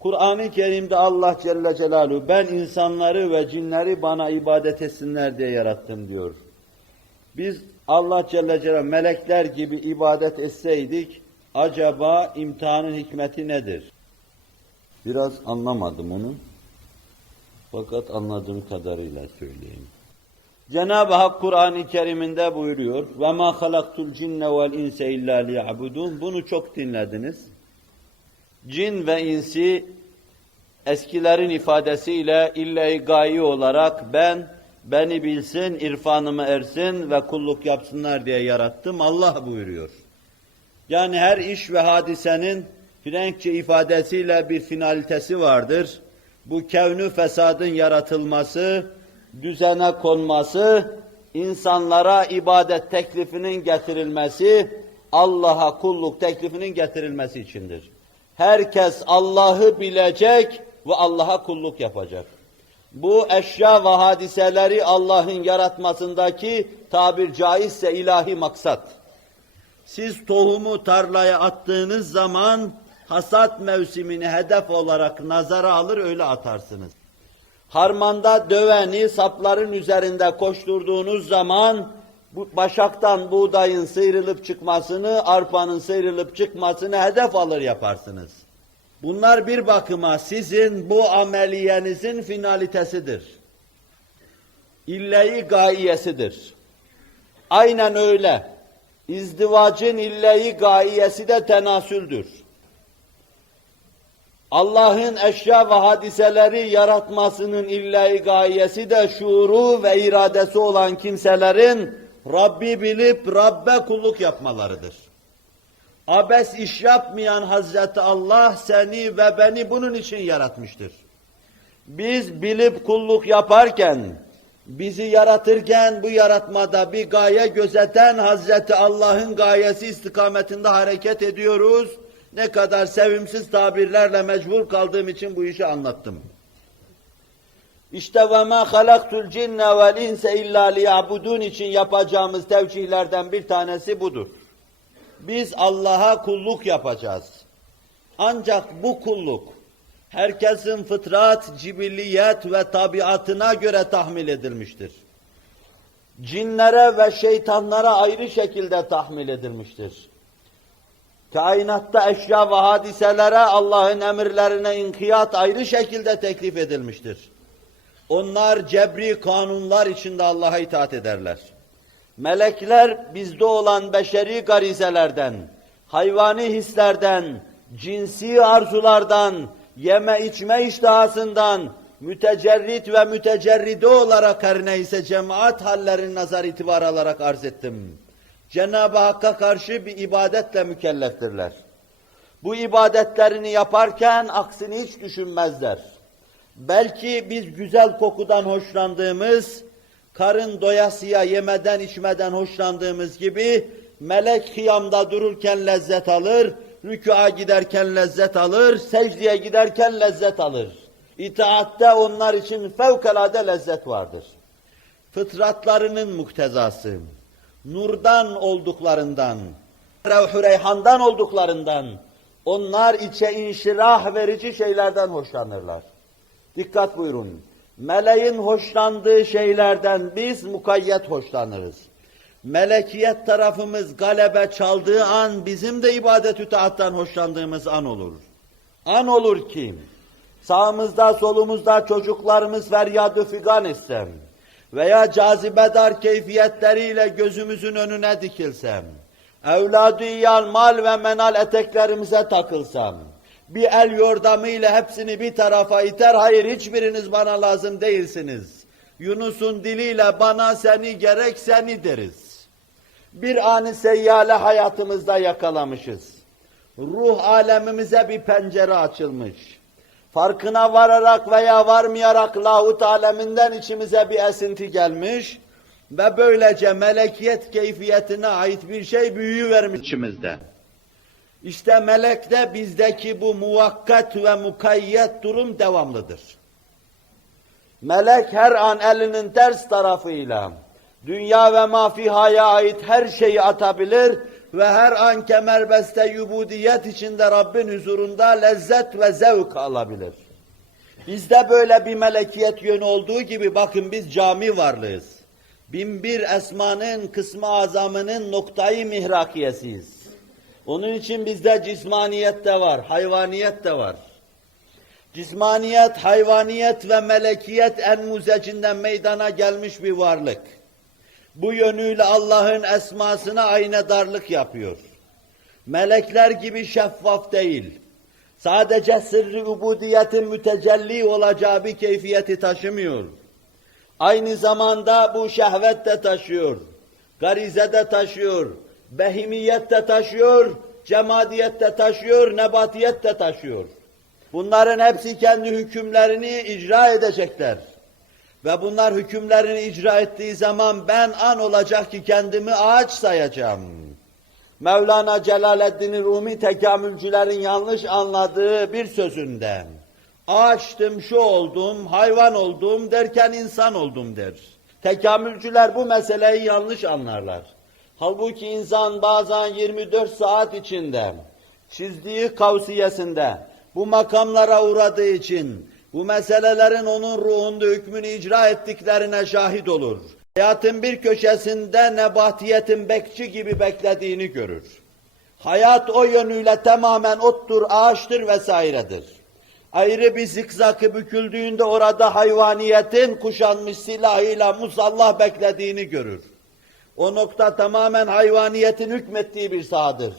Kur'an-ı Kerim'de Allah Celle Celaluhu ben insanları ve cinleri bana ibadet etsinler diye yarattım diyor. Biz Allah Celle Celaluhu melekler gibi ibadet etseydik acaba imtihanın hikmeti nedir? Biraz anlamadım onu. Fakat anladığım kadarıyla söyleyeyim. Cenab-ı Hak Kur'an-ı Kerim'inde buyuruyor ve ma halaktul cinne vel inse illa liya'budun. Bunu çok dinlediniz. Cin ve insi eskilerin ifadesiyle ille gayi olarak ben beni bilsin, irfanımı ersin ve kulluk yapsınlar diye yarattım. Allah buyuruyor. Yani her iş ve hadisenin Frenkçe ifadesiyle bir finalitesi vardır. Bu kevnü fesadın yaratılması, düzene konması, insanlara ibadet teklifinin getirilmesi, Allah'a kulluk teklifinin getirilmesi içindir. Herkes Allah'ı bilecek ve Allah'a kulluk yapacak. Bu eşya ve hadiseleri Allah'ın yaratmasındaki tabir caizse ilahi maksat. Siz tohumu tarlaya attığınız zaman hasat mevsimini hedef olarak nazara alır öyle atarsınız. Harmanda döveni sapların üzerinde koşturduğunuz zaman bu başaktan buğdayın sıyrılıp çıkmasını, arpanın sıyrılıp çıkmasını hedef alır yaparsınız. Bunlar bir bakıma sizin bu ameliyenizin finalitesidir. İlleyi gayiyesidir. Aynen öyle. İzdivacın illeyi gayiyesi de tenasüldür. Allah'ın eşya ve hadiseleri yaratmasının illeyi gayesi de şuuru ve iradesi olan kimselerin Rabbi bilip Rabbe kulluk yapmalarıdır. Abes iş yapmayan Hazreti Allah seni ve beni bunun için yaratmıştır. Biz bilip kulluk yaparken, bizi yaratırken bu yaratmada bir gaye gözeten Hazreti Allah'ın gayesi istikametinde hareket ediyoruz. Ne kadar sevimsiz tabirlerle mecbur kaldığım için bu işi anlattım. İşte ve ma halaktul cinne vel inse illa liya'budun için yapacağımız tevcihlerden bir tanesi budur. Biz Allah'a kulluk yapacağız. Ancak bu kulluk herkesin fıtrat, cibilliyet ve tabiatına göre tahmil edilmiştir. Cinlere ve şeytanlara ayrı şekilde tahmil edilmiştir. Kainatta eşya ve hadiselere Allah'ın emirlerine inkiyat ayrı şekilde teklif edilmiştir. Onlar cebri kanunlar içinde Allah'a itaat ederler. Melekler bizde olan beşeri garizelerden, hayvani hislerden, cinsi arzulardan, yeme içme iştahasından, mütecerrit ve mütecerride olarak her neyse cemaat hallerini nazar itibar alarak arz ettim. Cenab-ı Hakk'a karşı bir ibadetle mükelleftirler. Bu ibadetlerini yaparken aksini hiç düşünmezler. Belki biz güzel kokudan hoşlandığımız, karın doyasıya yemeden içmeden hoşlandığımız gibi melek kıyamda dururken lezzet alır, rükûa giderken lezzet alır, secdeye giderken lezzet alır. İtaatte onlar için fevkalade lezzet vardır. Fıtratlarının muktezası, nurdan olduklarından, revh reyhandan olduklarından, onlar içe inşirah verici şeylerden hoşlanırlar. Dikkat buyurun. Meleğin hoşlandığı şeylerden biz mukayyet hoşlanırız. Melekiyet tarafımız galebe çaldığı an bizim de ibadet-ü taattan hoşlandığımız an olur. An olur ki sağımızda solumuzda çocuklarımız feryadı figan etsem veya cazibedar keyfiyetleriyle gözümüzün önüne dikilsem, evladı mal ve menal eteklerimize takılsam, bir el yordamıyla hepsini bir tarafa iter, hayır hiçbiriniz bana lazım değilsiniz. Yunus'un diliyle bana seni gerek seni deriz. Bir anı seyyale hayatımızda yakalamışız. Ruh alemimize bir pencere açılmış. Farkına vararak veya varmayarak lahut aleminden içimize bir esinti gelmiş ve böylece melekiyet keyfiyetine ait bir şey büyüyü vermiş içimizde. İşte melekte bizdeki bu muvakkat ve mukayyet durum devamlıdır. Melek her an elinin ters tarafıyla dünya ve mafihaya ait her şeyi atabilir ve her an kemerbeste yubudiyet içinde Rabbin huzurunda lezzet ve zevk alabilir. Bizde böyle bir melekiyet yönü olduğu gibi bakın biz cami varlığız. Binbir esmanın kısmı azamının noktayı mihrakiyesiyiz. Onun için bizde cismaniyet de var, hayvaniyet de var. Cismaniyet, hayvaniyet ve melekiyet en muzecinden meydana gelmiş bir varlık. Bu yönüyle Allah'ın esmasına aynedarlık yapıyor. Melekler gibi şeffaf değil. Sadece sırrı ubudiyetin mütecelli olacağı bir keyfiyeti taşımıyor. Aynı zamanda bu şehvet de taşıyor. Garize de taşıyor. Behimiyet de taşıyor. Cemadiyet de taşıyor. Nebatiyet de taşıyor. Bunların hepsi kendi hükümlerini icra edecekler. Ve bunlar hükümlerini icra ettiği zaman ben an olacak ki kendimi ağaç sayacağım. Mevlana Celaleddin Rumi tekamülcülerin yanlış anladığı bir sözünde ağaçtım, şu oldum, hayvan oldum derken insan oldum der. Tekamülcüler bu meseleyi yanlış anlarlar. Halbuki insan bazen 24 saat içinde çizdiği kavsiyesinde bu makamlara uğradığı için bu meselelerin onun ruhunda hükmünü icra ettiklerine şahit olur. Hayatın bir köşesinde nebatiyetin bekçi gibi beklediğini görür. Hayat o yönüyle tamamen ottur, ağaçtır vesairedir. Ayrı bir zikzakı büküldüğünde orada hayvaniyetin kuşanmış silahıyla musallah beklediğini görür. O nokta tamamen hayvaniyetin hükmettiği bir sahadır.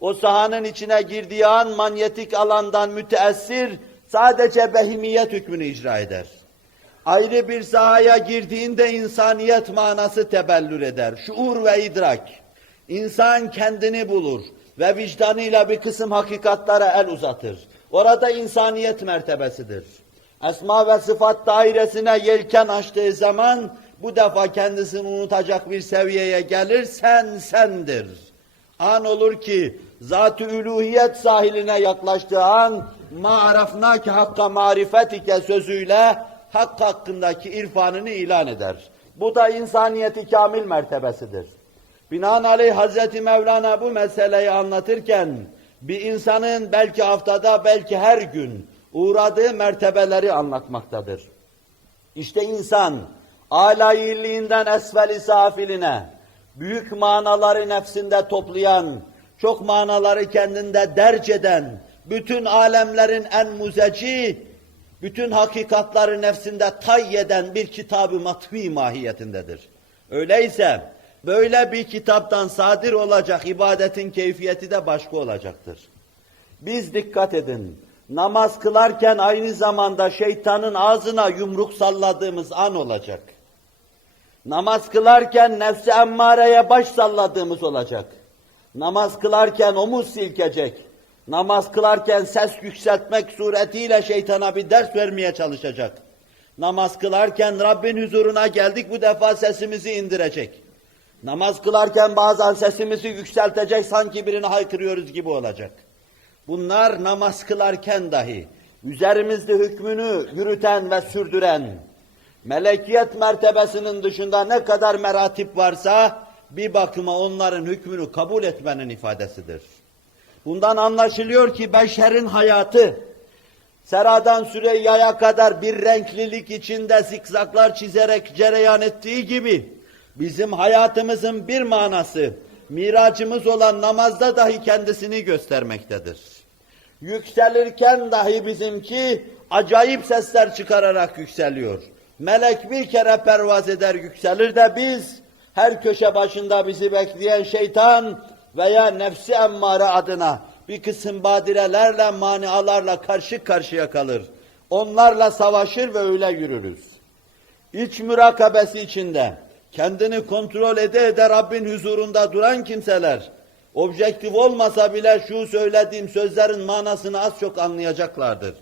O sahanın içine girdiği an manyetik alandan müteessir sadece behimiyet hükmünü icra eder. Ayrı bir sahaya girdiğinde insaniyet manası tebellür eder. Şuur ve idrak. İnsan kendini bulur ve vicdanıyla bir kısım hakikatlara el uzatır. Orada insaniyet mertebesidir. Esma ve sıfat dairesine yelken açtığı zaman bu defa kendisini unutacak bir seviyeye gelir, sen sendir. An olur ki zat-ı üluhiyet sahiline yaklaştığı an ma arafnake hakka marifetike sözüyle hak hakkındaki irfanını ilan eder. Bu da insaniyeti kamil mertebesidir. Binaenaleyh Hazreti Mevlana bu meseleyi anlatırken bir insanın belki haftada belki her gün uğradığı mertebeleri anlatmaktadır. İşte insan alayilliğinden esfeli safiline büyük manaları nefsinde toplayan, çok manaları kendinde derc eden, bütün alemlerin en muzeci, bütün hakikatları nefsinde tay eden bir kitabı matvi mahiyetindedir. Öyleyse böyle bir kitaptan sadir olacak ibadetin keyfiyeti de başka olacaktır. Biz dikkat edin, namaz kılarken aynı zamanda şeytanın ağzına yumruk salladığımız an olacak. Namaz kılarken nefsi emmareye baş salladığımız olacak. Namaz kılarken omuz silkecek. Namaz kılarken ses yükseltmek suretiyle şeytana bir ders vermeye çalışacak. Namaz kılarken Rabbin huzuruna geldik bu defa sesimizi indirecek. Namaz kılarken bazen sesimizi yükseltecek sanki birini haykırıyoruz gibi olacak. Bunlar namaz kılarken dahi üzerimizde hükmünü yürüten ve sürdüren, melekiyet mertebesinin dışında ne kadar meratip varsa bir bakıma onların hükmünü kabul etmenin ifadesidir. Bundan anlaşılıyor ki beşerin hayatı Sera'dan Süreyya'ya kadar bir renklilik içinde zikzaklar çizerek cereyan ettiği gibi bizim hayatımızın bir manası miracımız olan namazda dahi kendisini göstermektedir. Yükselirken dahi bizimki acayip sesler çıkararak yükseliyor. Melek bir kere pervaz eder yükselir de biz her köşe başında bizi bekleyen şeytan veya nefsi emmare adına bir kısım badirelerle, manialarla karşı karşıya kalır. Onlarla savaşır ve öyle yürürüz. İç mürakabesi içinde kendini kontrol ede ede Rabbin huzurunda duran kimseler, objektif olmasa bile şu söylediğim sözlerin manasını az çok anlayacaklardır.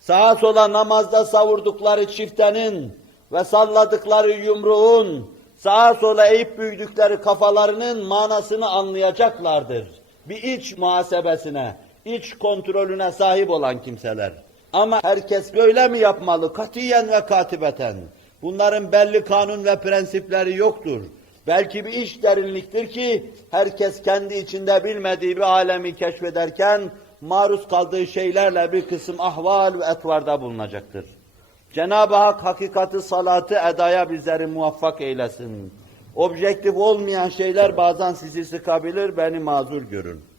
Sağa sola namazda savurdukları çiftenin ve salladıkları yumruğun, sağa sola eğip büyüdükleri kafalarının manasını anlayacaklardır. Bir iç muhasebesine, iç kontrolüne sahip olan kimseler. Ama herkes böyle mi yapmalı? Katiyen ve katibeten. Bunların belli kanun ve prensipleri yoktur. Belki bir iş derinliktir ki herkes kendi içinde bilmediği bir alemi keşfederken maruz kaldığı şeylerle bir kısım ahval ve etvarda bulunacaktır. Cenab-ı Hak hakikati salatı edaya bizleri muvaffak eylesin. Objektif olmayan şeyler bazen sizi sıkabilir, beni mazur görün.